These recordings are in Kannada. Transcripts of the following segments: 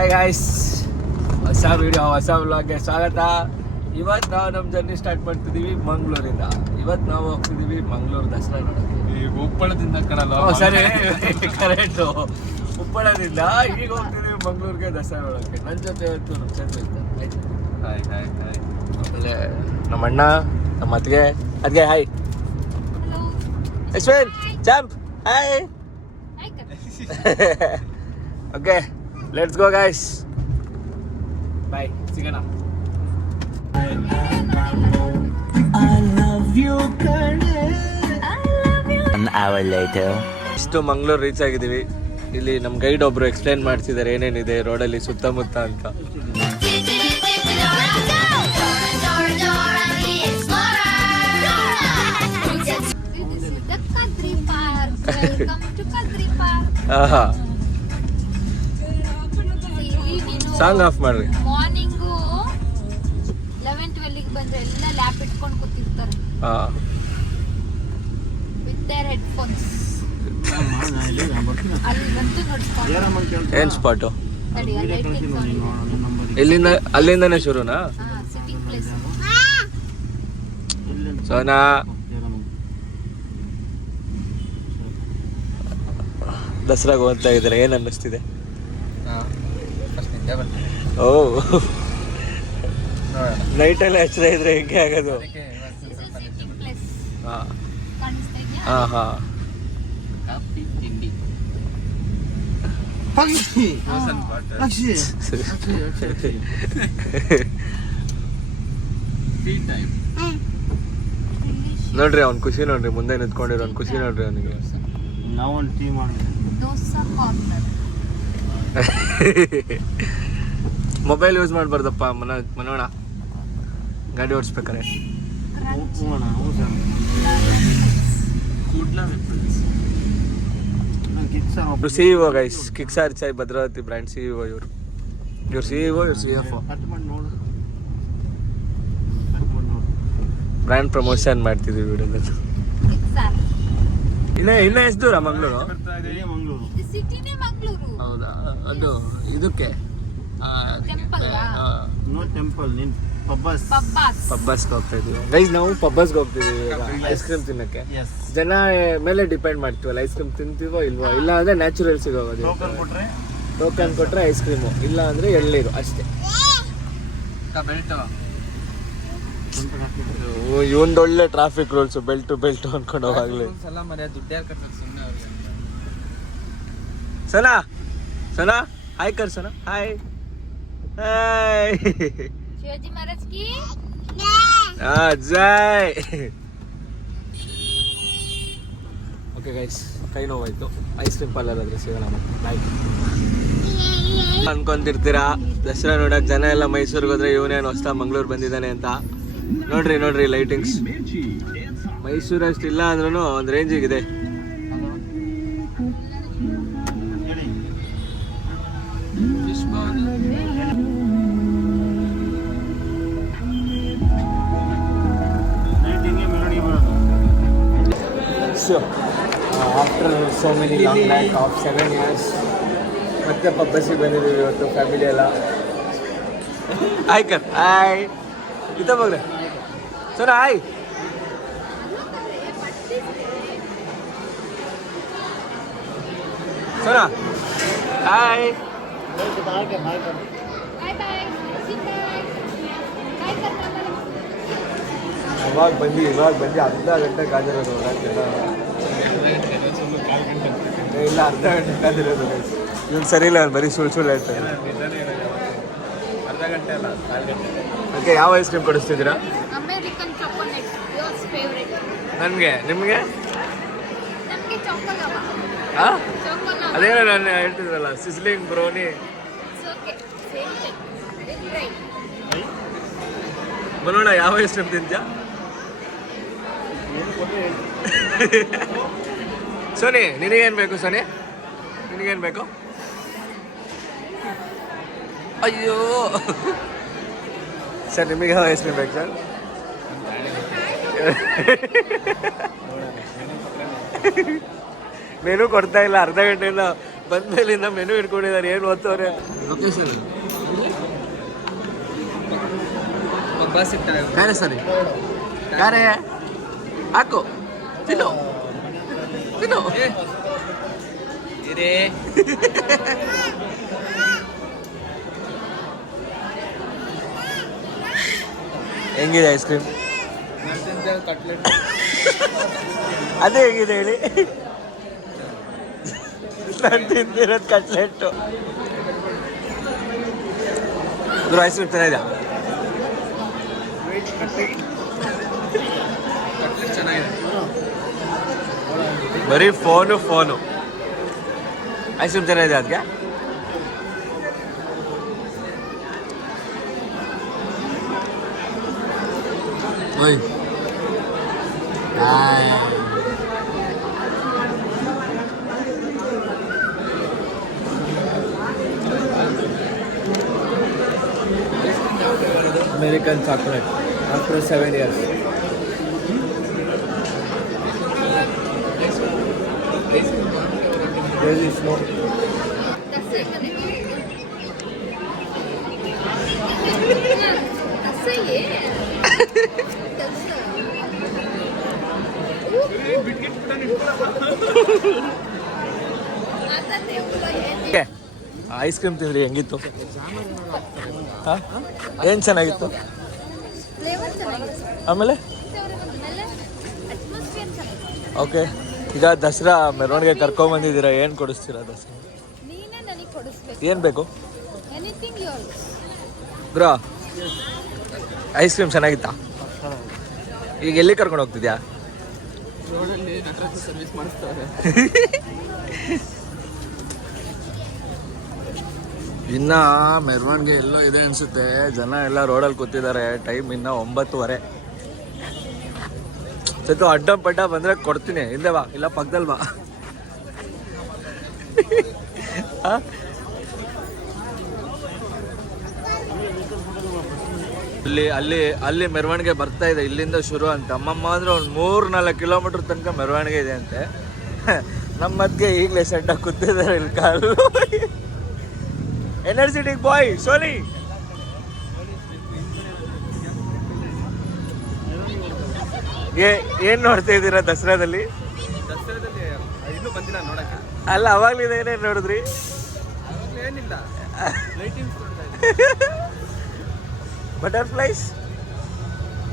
ಹಾಯ್ ಗಾಯ್ಸ್ ಹೊಸ ವಿಡಿಯೋ ಹೊಸ ವ್ಲಾಗ್ಗೆ ಸ್ವಾಗತ. ಇವತ್ತು ನಾವು ನಮ್ಮ ಜರ್ನಿ ಸ್ಟಾರ್ಟ್ ಮಾಡ್ತಿದ್ದೀವಿ ಮಂಗಳೂರಿಂದ. ಇವತ್ತು ನಾವು ಹೋಗ್ತಿದ್ದೀವಿ ಮಂಗಳೂರು ದಸರಾ ನೋಡೋಕ್ಕೆ ಈ ಉಪ್ಪಳದಿಂದ ಕಡಲ ಓ, ಸರಿ. ಕರೆಕ್ಟು ಉಪ್ಪಳದಿಂದ ಈಗ ಹೋಗ್ತಿದ್ದೀವಿ ಮಂಗಳೂರಿಗೆ ದಸರಾ ನೋಡೋಕ್ಕೆ ನನ್ನ ಜೊತೆ ಇವತ್ತು ನಮ್ಮ ಚಂದ್ರ ಇರ್ತಾರೆ ಆಯ್ತು ಹಾಯ್ ಹಾಯ್ ಹಾಯ್ ಆಮೇಲೆ ನಮ್ಮ ಅಣ್ಣ ನಮ್ಮ ಅತ್ತಿಗೆ. ಅದ್ಗೆ hi ಯಶ್ವೇನ್ jump hi okay let's go guys bye ಸಿಗೋಣ One hour later. ಇಷ್ಟು ಮಂಗಳೂರು ರೀಚ್ ಆಗಿದ್ದೀವಿ. ಇಲ್ಲಿ ನಮ್ಮ ಗೈಡ್ ಒಬ್ರು ಎಕ್ಸ್ಪ್ಲೈನ್ ಮಾಡ್ತಿದ್ದಾರೆ ಏನೇನಿದೆ ರೋಡಲ್ಲಿ ಸುತ್ತಮುತ್ತ ಅಂತ. This ಸಾಂಗ್ ಆಫ್ ಮಾಡ್ರಿ. ಮಾರ್ನಿಂಗು ಲೆವೆನ್ ಟ್ವೆಲ್ಗೆ ಬಂದ್ರೆ ಎಲ್ಲ ಲ್ಯಾಪ್ ಇಟ್ಕೊಂಡು ಕೂತಿರ್ತಾರೆ. ಹಾ ವಿತ್ ದೇರ್ ಹೆಡ್ಫೋನ್ಸ್ ಅಲ್ಲಿ ಬಂತು ನೋಡ್ಕೊಂಡು ಏನ್ ಸ್ಪಾಟು ಇಲ್ಲಿಂದ ಅಲ್ಲಿಂದನೇ ಶುರುನಾ? ಹಾ ಸಿಟ್ಟಿಂಗ್ ಪ್ಲೇಸ್ ಸೋನಾ. ದಸರಾಗ ಹೋಗ್ತಾ ಇದ್ದಾರೆ ಏನ್ ಅನ್ನಿಸ್ತಿದೆ? ಓ. ನೋಡೋಣ ಎಚ್ಚರ ಹಚ್ಚದ ಇದ್ರೆ ಹೆಂಗೆ ಆಗೋದು? ಹಾ. ಹಾ ನೋಡ್ರಿ ಅವ್ನ ಖುಷಿ ನೋಡ್ರಿ ಮುಂದೆ ನಿಂತ್ಕೊಂಡಿರೋ ಅವ್ನ್ ಖುಷಿ ನೋಡ್ರಿ ಅವನಿಗೆ. ನಾವೊಂದು ಟೀ ಮಾಡಿ ದೋಸಾ ಕಾರ್ನರ್ ಮೊಬೈಲ್ ಯೂಸ್ ಮಾಡಬಾರ್ದಪ್ಪ ಮನ ಮನೋಣ. ಗಾಡಿ ಓಡಿಸ್ಬೇಕಾರೆ ಸಿ ಕೂಡ್ಲಾ ಓ ಇವ್ರು ಸಿ ಇಒ ಗೈಸ್ ಕಿಕ್ಸಾರ್ ಚಾಯ್ Bhadravathi brand C E O. ಇವ್ರು C E O C F brand promotion ಮಾಡ್ತಿದ್ವಿ ವಿಡಿಯೋದಲ್ಲಿ ಇನ್ನ ಇನ್ನ ಎಷ್ಟು ದೂರ ಮಂಗಳೂರು. ಹೌದಾ? ಅದು ಇದಕ್ಕೆ? ನೋ ಟೆಂಪಲ್ ನಿನ್ ಪಬ್ಬಸ್. ಪಬ್ಬಾಸ್. ಪಬ್ಬಸ್ಗೆ ಹೋಗ್ತಾ ಇದೀವಿ ಗೈಸ್ ನಾವು ಪಬ್ಬಸ್ಗೆ ಹೋಗ್ತಿದೀವಿ ಐಸ್ ಕ್ರೀಮ್ ತಿನ್ನಕ್ಕೆ. ಜನ ಮೇಲೆ ಡಿಪೆಂಡ್ ಮಾಡ್ತೀವಲ್ಲ ಐಸ್ ಕ್ರೀಮ್ ತಿಂತೀವೋ ಇಲ್ವೋ? ಇಲ್ಲ ಅಂದ್ರೆ ನ್ಯಾಚುರಲ್ ಹೋಗೋದು ಟೋಕನ್ ಕೊಟ್ರೆ? ಟೋಕನ್ ಕೊಟ್ರೆ ಐಸ್ ಕ್ರೀಮು ಇಲ್ಲ ಅಂದ್ರೆ ಎಳ್ನೀರು ಅಷ್ಟೇ. ಬೆಲ್ಟ್. ಇವೊಂದು ಒಳ್ಳೆ ಟ್ರಾಫಿಕ್ ರೂಲ್ಸ್ ಬೆಲ್ಟ್ ಬೆಲ್ಟ್ ಅನ್ಕೊಂಡು ಅವ್ರಿಗೆ? ಸನಾ? ಸನಾ? ಹಾಯ್ ಕರ್ ಸನಾ ಹಾಯ್ ಹಾಯ್ ಶಿವಾಜಿ ಮಹಾರಾಜ್ ಕಿ? ಆ ಜೈ. ಓಕೆ ಗೈಸ್ ಕೈ ನೋವಾಯ್ತು. ಐಸ್ ಕ್ರೀಮ್ ಪಾರ್ಲರ್ ಆದ್ರೆ ಸಿಗೋಣ ಮತ್ತೆ. ಬಾಯ್ ಅನ್ಕೊಂತಿರ್ತೀರಾ ದಸರಾ ನೋಡಕ್ ಜನ ಎಲ್ಲ ಮೈಸೂರಿಗೆ ಹೋದ್ರೆ ಇವನೇನು ಹೊಸ ಮಂಗಳೂರು ಬಂದಿದ್ದಾನೆ ಅಂತ. ನೋಡ್ರಿ ನೋಡ್ರಿ ಲೈಟಿಂಗ್ಸ್ ಮೈಸೂರು ಅಷ್ಟು ಇಲ್ಲ ಅಂದ್ರೂ ಒಂದು ರೇಂಜಿಗಿದೆ so many long life of seven years ಮತ್ತೆ ಪಬ್ಬಸಿಗೆ ಬಂದಿದ್ದೀವಿ ಇವತ್ತು ಫ್ಯಾಮಿಲಿ ಎಲ್ಲ. ಹಾಯ್ ಕರ್ ಹಾಯ್ ಇದ್ದ ಮಗ್ರೆ. Sir hi Sona hi bye bye sit bye bye Karnataka ಅವಾಗ ಬಂದು ಇವಾಗ ಬಂದು ಅರ್ಧ ಗಂಟೆ ಕಾದಿರೋದು ನೋಡಕ್ಕೆ ಏ, ಇಲ್ಲ ಅರ್ಧ ಗಂಟೆ ಕಾದಿರೋದು ಸರಿ ಇಲ್ಲ ಅವ್ರು ಬರೀ ಸುಳ್ಳು ಸುಳ್ಳು ಹೇಳ್ತಾರೆ ಅರ್ಧ ಗಂಟೆ ಅಲ್ಲ ಕಾಲು ಗಂಟೆ. ಓಕೆ ಯಾವ ಐಸ್ ಕ್ರೀಮ್ ಕೊಡಿಸ್ತಿದ್ದೀರಾ? ಅಮೇರಿಕನ್ ಚಾಕೊಲೇಟ್ ಯೋರ್ಸ್ ಫೇವ್ರೇಟ್ ನನಗೆ ನಿಮಗೆ? ನಮಗೆ ಚೊಕೊಲವ ಹಾಂ? ಚೊಕೊಲವ ಅದೇನೋ ನಾನು ಹೇಳ್ತಿದ್ರಲ್ಲ sizzling brownie it's okay same thing right ಬರೋಣ ಯಾವ ಐಸ್ ಕ್ರೀಮ್ ತಿಂತ್ಯಾ? ಸೋನಿ ನಿನಗೇನು ಬೇಕು ಸೋನಿ? ನಿನಗೇನು ಬೇಕು? ಅಯ್ಯೋ. ಸರ್ ನಿಮಗೆ ಯಾವ ಐಸ್ ಕ್ರೀಮ್ ಬೇಕು ಸರ್? ಮೆನು ಕೊಡ್ತಾ ಇಲ್ಲ ಅರ್ಧ ಗಂಟೆಯಿಂದ ಬಂದ್ಮೇಲಿಂದ ಮೆನು ಇಟ್ಕೊಂಡಿದ್ದಾರೆ ಏನು ಓದ್ತವ್ರೆ? ಸರಿ? ಯಾರೇ? ಹಾಕು. ತಿನ್ನು. ತಿನ್ನು ಇರೇ. ಹೆಂಗಿದೆ ಐಸ್ ಕ್ರೀಮ್ ಕಟ್ಲೆಟ್ ಅದೇ ಹೇಗಿದೆ ಹೇಳಿ. ನಾನು ತಿಂದಿರೋದು ಕಟ್ಲೆಟ್ಟು. ಐಸ್ ಕ್ರೀಮ್ ಚೆನ್ನಾಗಿದೆ ಬರೀ ಫೋನು ಫೋನು ಐಸ್ ಕ್ರೀಮ್ ಚೆನ್ನಾಗಿದೆ ಅದಕ್ಕೆ ಓಯ್ American chocolate after seven years. There is no. Ice cream ತಿಂದ್ರಿ ಹೆಂಗಿತ್ತು? ಏನು ಚೆನ್ನಾಗಿತ್ತು? ಆಮೇಲೆ? ಓಕೆ ಈಗ ದಸರಾ ಮೆರವಣಿಗೆ ಕರ್ಕೊಂಬಂದಿದ್ದೀರಾ ಏನು ಕೊಡಿಸ್ತೀರಾ ದಸರಾ? ನೀನೇ ನನಗೆ ಕೊಡಿಸ್ಬೇಕು. ಏನು ಬೇಕು? Anything yours bro ice cream ಚೆನ್ನಾಗಿತ್ತಾ? ಈಗ ಎಲ್ಲಿ ಕರ್ಕೊಂಡು ಹೋಗ್ತಿದ್ಯಾ? ಸರ್ವಿಸ್ ಮಾಡಿಸ್ತಾರೆ. ಇನ್ನ ಮೆರವಣಿಗೆ ಎಲ್ಲೋ ಇದೆ ಅನ್ಸುತ್ತೆ. ಜನ ಎಲ್ಲ ರೋಡಲ್ಲಿ ಕೂತಿದ್ದಾರೆ. ಟೈಮ್ ಇನ್ನ ಒಂಬತ್ತುವರೆ. ಸತ್ತು ಅಡ್ಡ ಪಡ್ಡ ಬಂದ್ರೆ ಕೊಡ್ತೀನಿ. ಹಿಂದೆ ಬಾ, ಇಲ್ಲ ಪಕ್ಕದಲ್ಲಿ ಬಾ. ಇಲ್ಲಿ ಅಲ್ಲಿ ಅಲ್ಲಿ ಮೆರವಣಿಗೆ ಬರ್ತಾ ಇದೆ, ಇಲ್ಲಿಂದ ಶುರು ಅಂತ. ಅಮ್ಮಮ್ಮ ಅಂದ್ರೆ ಒಂದು ಮೂರು ನಾಲ್ಕು ಕಿಲೋಮೀಟರ್ ತನಕ ಮೆರವಣಿಗೆ ಇದೆ ಅಂತೆ. ನಮ್ಮ ಮದ್ಗೆ ಈಗಲೇ ಸೆಡ್ಡ ಕೂತಿದ್ದಾರೆ ಇಲ್ಲಿ ಕಾಲು ಎನರ್ಜೆಟಿಕ್ ಬಾಯ್ ಸೋನಿ ಏನ್ ನೋಡ್ತಾ ಇದ್ದೀರಾ ದಸರಾದಲ್ಲಿ? ದಸರಾದಲ್ಲಿ ಇನ್ನೂ ಬಂದಿಲ್ಲ ನೋಡಕ್ಕೆ. ಅಲ್ಲ ಅವಾಗ್ಲಿಂದ ಏನೇನ್ ನೋಡಿದ್ರಿ? ಏನಿಲ್ಲ. ಬಟರ್ಫ್ಲೈಸ್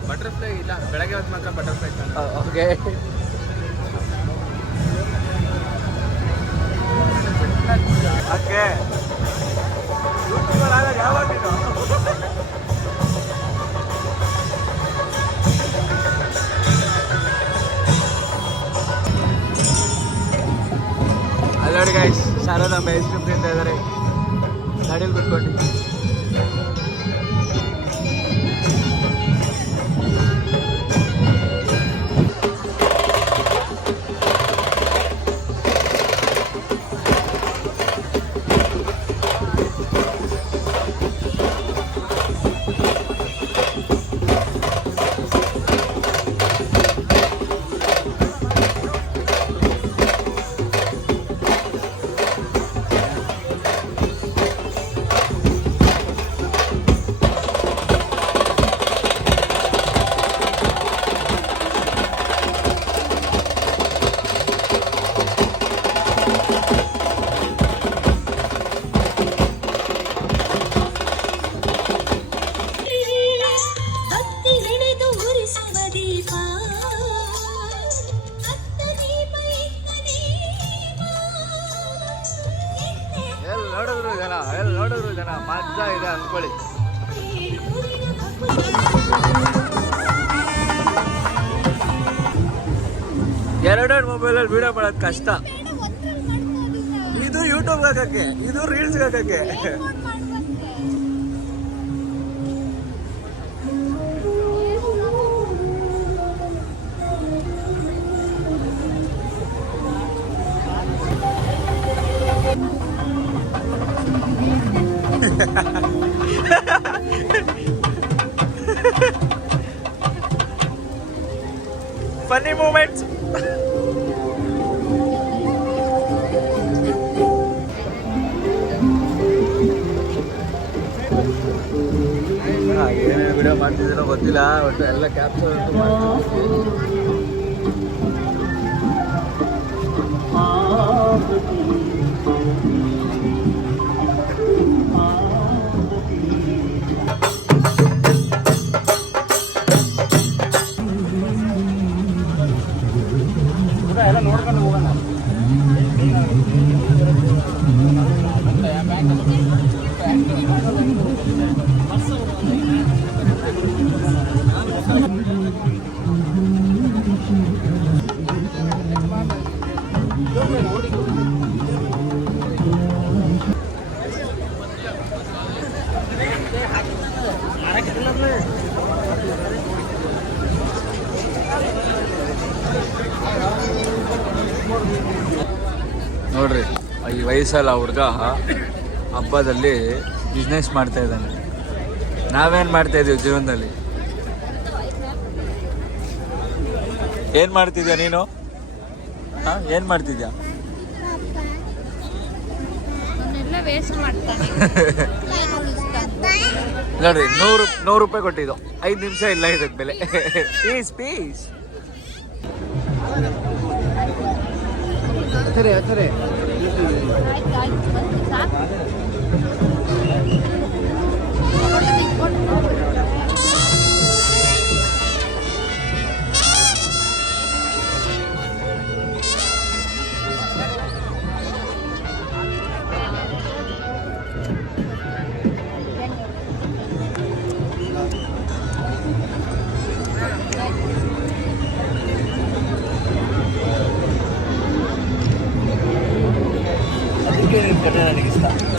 ಬಟರ್ಫ್ಲೈ ಇಲ್ಲ ಬೆಳಗ್ಗೆ ಹೊತ್ತು ಮಾತ್ರ ಬಟರ್ಫ್ಲೈ ಓಕೆ ಓಕೆ ಯಾವಾಗ ನೋಡಿ ಗೈಸ್ ಶಾರದಮ್ಮ ಐಸ್ ಕ್ರೀಮ್ ತಿಂತಾ ಇದ್ದಾರೆ ಗಾಡಿಯಲ್ಲಿ ಕುತ್ಕೊಂಡು ಎರಡೆರಡು ಮೊಬೈಲಲ್ಲಿ ವಿಡಿಯೋ ಮಾಡೋದು ಕಷ್ಟ. ಇದು ಯೂಟ್ಯೂಬ್ ಹಾಕಕ್ಕೆ ಇದು ರೀಲ್ಸ್ ಹಾಕಕ್ಕೆ. ಏನೇನು ವಿಡಿಯೋ ಮಾಡ್ತಿದ್ದೀರೋ ಗೊತ್ತಿಲ್ಲ ಒಟ್ಟು ಎಲ್ಲ ಕ್ಯಾಪ್ಚರ್ ಮಾಡ್ತಿದ್ದೀವಿ ವಯಸ್ಸಲ್ಲ ಹುಡುಗ ಹಬ್ಬದಲ್ಲಿ ಬಿಸ್ನೆಸ್ ಮಾಡ್ತಾ ಇದ್ದಾನೆ. ನಾವೇನು ಮಾಡ್ತಾ ಇದ್ದೀವಿ ಜೀವನದಲ್ಲಿ? ಏನು ಮಾಡ್ತಿದ್ಯಾ ನೀನು? ಹಾಂ ಏನು ಮಾಡ್ತಿದ್ಯಾ? ನೋಡ್ರಿ ನೂರು ನೂರು ರೂಪಾಯಿ ಕೊಟ್ಟಿದ್ದು. ಐದು ನಿಮಿಷ ಇಲ್ಲ ಇದಕ್ಕೆ ಬೆಲೆ. Piece piece Thank you. ಆಯ್ತು, ಆಯ್ತು,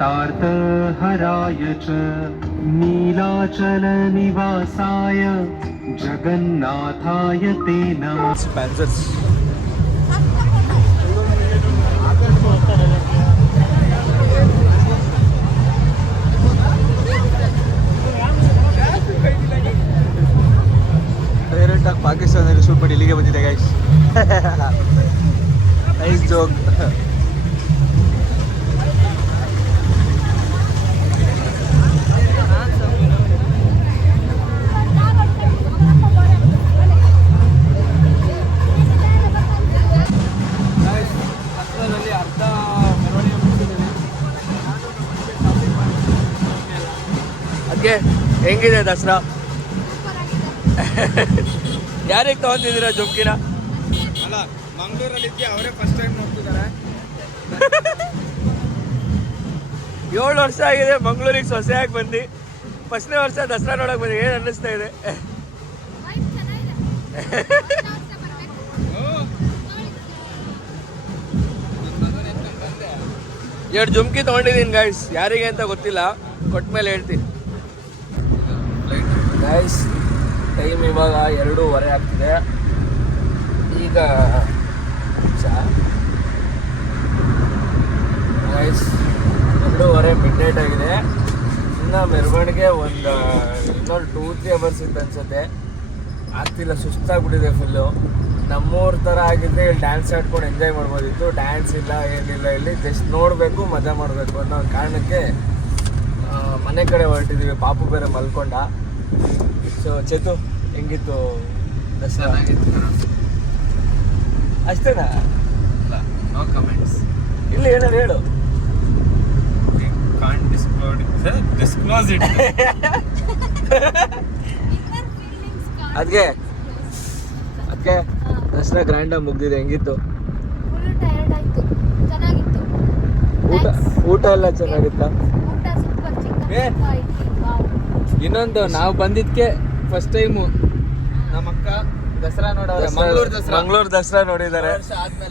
तार्तहराय च नीलाचलनिवासाय जगन्नाथाय ते नमः ಸ್ಪ್ಯಾನ್ಸರ್ಸ್ ಡೈರೆಕ್ಟ್ ಆಗಿ ಪಾಕಿಸ್ತಾನದಲ್ಲಿ ಸ್ವಲ್ಪ ಇಲ್ಲಿಗೆ ಬಂದಿದೆ ಗೈಸ್ ನೈಸ್ ಜೋಕ್ ಅದಕ್ಕೆ ಹೆಂಗಿದೆ ದಸರಾ? ಯಾರಿಗೆ ತಗೊಂತಿದ್ದೀರಾ ಜುಮ್ಕಿನ? ಅಲ್ಲ ಮಂಗಳೂರಲ್ಲಿ ಇದ್ದೆ ಅವರೇ ಫಸ್ಟ್ ಟೈಮ್ ನೋಡ್ತಿದ್ದಾರೆ. ಏಳು ವರ್ಷ ಆಗಿದೆ ಮಂಗಳೂರಿಗೆ ಸೊಸೆಯಾಗಿ ಬಂದು. ಫಸ್ಟ್ನೇ ವರ್ಷ ದಸರಾ ನೋಡಕ್ ಬಂದು ಏನು ಅನ್ನಿಸ್ತಾ ಇದೆ? ಎರಡು ಜುಮ್ಕಿ ತೊಗೊಂಡಿದ್ದೀನಿ ಗೈಸ್ ಯಾರಿಗೆ ಅಂತ ಗೊತ್ತಿಲ್ಲ ಕೊಟ್ಟ ಮೇಲೆ ಹೇಳ್ತೀನಿ. ಗೈಸ್ ಟೈಮ್ ಇವಾಗ ಎರಡೂವರೆ ಆಗ್ತಿದೆ. ಈಗ ಗೈಸ್ ಎರಡೂವರೆ ಮಿಡ್ ನೈಟ್ ಆಗಿದೆ. ಇನ್ನು ಮೆರವಣಿಗೆ ಒಂದು ಇನ್ನೊಂದು ಟೂ ತ್ರೀ ಅವರ್ಸ್ ಇತ್ತು ಅನ್ಸುತ್ತೆ. ಆಗ್ತಿಲ್ಲ, ಸುಸ್ತಾಗ್ಬಿಟ್ಟಿದೆ ಫುಲ್ಲು ನಮ್ಮೂರ ಥರ ಆಗಿದ್ರೆ ಇಲ್ಲಿ ಡ್ಯಾನ್ಸ್ ಆಡ್ಕೊಂಡು ಎಂಜಾಯ್ ಮಾಡ್ಬೋದಿತ್ತು. ಡ್ಯಾನ್ಸ್ ಇಲ್ಲ, ಏನಿಲ್ಲ ಇಲ್ಲಿ. ಜಸ್ಟ್ ನೋಡಬೇಕು, ಮಜಾ ಮಾಡಬೇಕು ಅನ್ನೋ ಕಾರಣಕ್ಕೆ ಮನೆ ಕಡೆ ಹೊರಟಿದ್ದೀವಿ ಪಾಪು ಬೇರೆ ಮಲ್ಕೊಂಡ. ಸೊ ಚೇತು ಹೆಂಗಿತ್ತು ದಸರಾ? ಅಷ್ಟೇನಾ? ನೋ ಕಮೆಂಟ್ಸ್ ಇಲ್ಲ ಏನಾರು ಹೇಳು. ಕಾಂಟ್ ಡಿಸ್ಕ್ಲೋಸ್ ಡಿಸ್ಕ್ಲೋಸ್ ಇಟ್ ಅದಕ್ಕೆ ಅದಕ್ಕೆ ದಸರಾ ಗ್ರ್ಯಾಂಡಾಗಿ ಮುಗ್ದಿದೆ ಹೆಂಗಿತ್ತು? ಫುಲ್ ಟಯರ್ಡ್ ಆಯ್ತು. ಚೆನ್ನಾಗಿತ್ತು. ಊಟ. ಊಟ ಎಲ್ಲ ಚೆನ್ನಾಗಿತ್ತಾ ಊಟ ಸೂಪರ್ ಏ. ಚಿಕನ್ ವಾವ್ ಇನ್ನೊಂದು ನಾವು ಬಂದಿದ್ಕೆ ಫಸ್ಟ್ ಟೈಮು ನಮ್ಮ ಅಕ್ಕ ದಸರಾ ನೋಡವ್ರೆ. ಮಂಗಳೂರು ದಸರಾ. ಮಂಗಳೂರು ದಸರಾ ನೋಡಿದ್ದಾರೆ.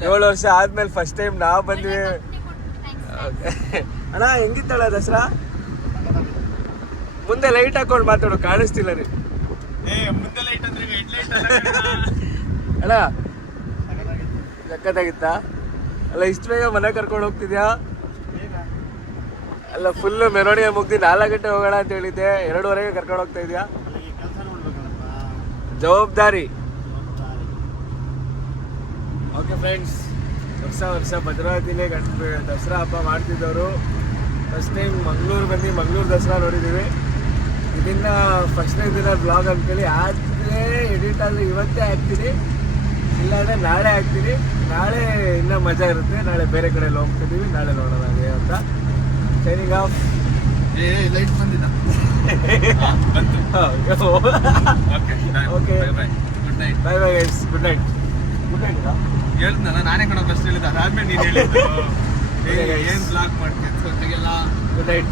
ಏಳು ವರ್ಷ ಆದ್ಮೇಲೆ. ಫಸ್ಟ್ ಟೈಮ್ ನಾವು ಬಂದ್ವಿ. ಅಣ್ಣ ಹೆಂಗಿತ್ತಳ ದಸರಾ? ಮುಂದೆ ಲೈಟ್ ಹಾಕೊಂಡು ಮಾತಾಡು ಕಾಣಿಸ್ತಿಲ್ಲ ರೀ ಏ ಮುಂದೆ ಲೈಟ್ ಅಂದ್ರೆ ಹೆಡ್ ಲೈಟ್ ಅಣ್ಣ ಸಕ್ಕತ್ತಾಗಿತ್ತಾ ಅಲ್ಲ ಇಷ್ಟು ಬೇಗ ಮನೆ ಕರ್ಕೊಂಡು ಹೋಗ್ತಿದ್ಯಾ? ಅಲ್ಲ ಫುಲ್ ಮೆರವಣಿಗೆ ಮುಗ್ದಿ ನಾಲ್ಕು ಗಂಟೆ ಹೋಗೋಣ ಅಂತ ಹೇಳಿದ್ದೆ. ಎರಡೂವರೆಗೆ ಕರ್ಕೊಂಡು ಹೋಗ್ತಾ ಇದೆಯಾ? ಜವಾಬ್ದಾರಿ. ಓಕೆ ಫ್ರೆಂಡ್ಸ್ ವರ್ಷ ವರ್ಷ ಭದ್ರಾವತಿಲೇ ಗಣ, ದಸರಾ ಹಬ್ಬ ಮಾಡ್ತಿದ್ದವರು. ಫಸ್ಟ್ ಟೈಮ್ ಮಂಗ್ಳೂರು ಬಂದು ಮಂಗ್ಳೂರು ದಸರಾ ನೋಡಿದ್ದೀವಿ ಇದನ್ನ ಫಸ್ಟ್ನೇ ದಿನ ಬ್ಲಾಗ್ ಅಂತೇಳಿ ಆದರೆ ಎಡಿಟ್ ಆದರೆ ಇವತ್ತೇ ಹಾಕ್ತೀನಿ. ಇಲ್ಲಾಂದರೆ ನಾಳೆ ಹಾಕ್ತೀನಿ. ನಾಳೆ ಇನ್ನೂ ಮಜಾ ಇರುತ್ತೆ. ನಾಳೆ ಬೇರೆ ಕಡೆ ಹೋಗ್ತಿದ್ದೀವಿ ನಾಳೆ ನೋಡೋಣ ಅದೇ ಅಂತ. ಸೈನಿಂಗ್ ಆಫ್ ಏ ಲೈಟ್ ಬಂದಿಲ್ಲ. ಬಂತು. Okay bye bye bye good night bye bye guys good night good night ಹೇಳ್ದಲ್ಲ ನಾನೇ ಕಣ ಫಸ್ಟ್ ಹೇಳಿದ್ದೆ. ಅದಾದ್ಮೇಲೆ ನೀನು ಹೇಳಿದ್ದು. ಏನ್ ಬ್ಲಾಕ್ ಮಾಡ್ತೀನಿ ತೆಗೆಲ್ಲ ಗುಡ್ ನೈಟ್